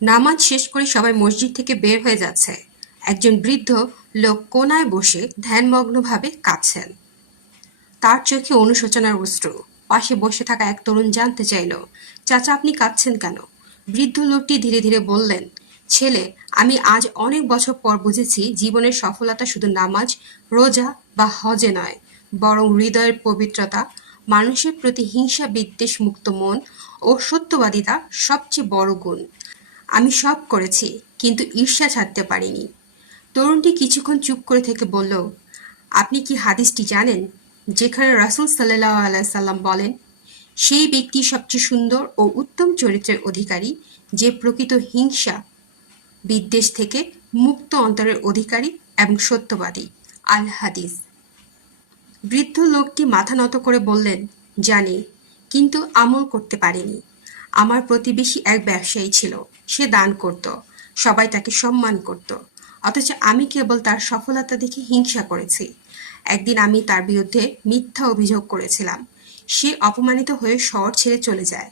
নামাজ শেষ করে সবাই মসজিদ থেকে বের হয়ে যাচ্ছে। একজন বৃদ্ধ লোক কোনায় বসে ধ্যানমগ্নভাবে কাঁদছেন। তার চোখে অনুশোচনার অশ্রু। পাশে বসে থাকা এক তরুণ জানতে চাইল, চাচা আপনি কাঁদছেন কেন? বৃদ্ধ লোকটি ধীরে ধীরে বললেন, ছেলে, আমি আজ অনেক বছর পর বুঝেছি জীবনের সফলতা শুধু নামাজ, রোজা বা হজে নয়, বরং হৃদয়ের পবিত্রতা, মানুষের প্রতি হিংসা বিদ্বেষ মুক্ত মন ও সত্যবাদিতা সবচেয়ে বড় গুণ। আমি সব করেছি, কিন্তু ঈর্ষা ছাড়তে পারিনি। তরুণটি কিছুক্ষণ চুপ করে থেকে বলল, আপনি কি হাদিসটি জানেন যেখানে রাসূল সাল্লাল্লাহু আলাইহি সাল্লাম বলেন, সেই ব্যক্তি সবচেয়ে সুন্দর ও উত্তম চরিত্রের অধিকারী যে প্রকৃত হিংসা বিদ্বেষ থেকে মুক্ত অন্তরের অধিকারী এবং সত্যবাদী। আল হাদিস। বৃদ্ধ লোকটি মাথা নত করে বললেন, জানি, কিন্তু আমল করতে পারিনি। আমার প্রতিবেশী এক ব্যবসায়ী ছিল, সে দান করত, সবাই তাকে সম্মান করত, অথচ আমি কেবল তার সফলতা দেখে হিংসা করেছি। একদিন আমি তার বিরুদ্ধে মিথ্যা অভিযোগ করেছিলাম, সে অপমানিত হয়ে শহর ছেড়ে চলে যায়।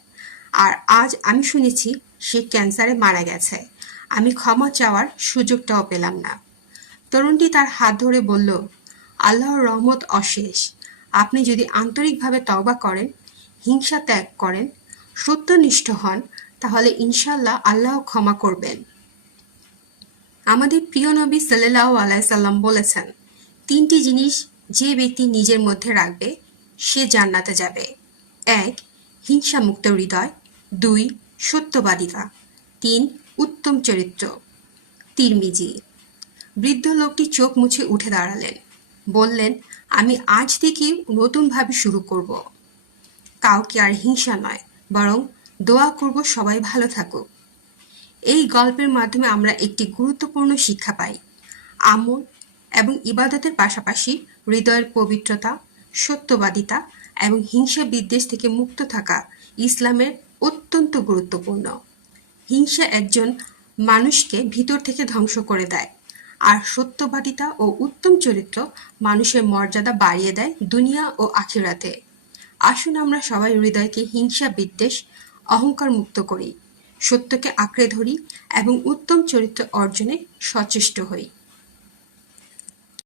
আর আজ আমি শুনেছি সে ক্যান্সারে মারা গেছে। আমি ক্ষমা চাওয়ার সুযোগটাও পেলাম না। তরুণটি তার হাত ধরে বলল, আল্লাহর রহমত অশেষ। আপনি যদি আন্তরিকভাবে তওবা করেন, হিংসা ত্যাগ করেন, সত্যনিষ্ঠ হন, তাহলে ইনশাআল্লাহ আল্লাহ ক্ষমা করবেন। আমাদের প্রিয় নবী সাল্লাল্লাহু আলাইহি সাল্লাম বলেছেন, তিনটি জিনিস যে ব্যক্তি নিজের মধ্যে রাখবে সে জান্নাতে যাবে। ১. হিংসামুক্ত হৃদয়। ২. সত্যবাদিতা। ৩. উত্তম চরিত্র। তিরমিজি। বৃদ্ধ লোকটি চোখ মুছে উঠে দাঁড়ালেন। বললেন, আমি আজ থেকে নতুনভাবে শুরু করব। কাউকে আর হিংসা নয়, বরং দোয়া করব সবাই ভালো থাকুক। এই গল্পের মাধ্যমে আমরা একটি গুরুত্বপূর্ণ শিক্ষা পাই। আমল এবং ইবাদতের পাশাপাশি হৃদয়ের পবিত্রতা, সত্যবাদিতা এবং হিংসা বিদ্বেষ থেকে মুক্ত থাকা ইসলামের অত্যন্ত গুরুত্বপূর্ণ। হিংসা একজন মানুষকে ভিতর থেকে ধ্বংস করে দেয়, আর সত্যবাদিতা ও উত্তম চরিত্র মানুষের মর্যাদা বাড়িয়ে দেয় দুনিয়া ও আখিরাতে। আসুন আমরা সবাই হৃদয়কে হিংসা বিদ্বেষ অহংকার মুক্ত করি, সত্যকে আঁকড়ে ধরি এবং উত্তম চরিত্র অর্জনে সচেষ্ট হই।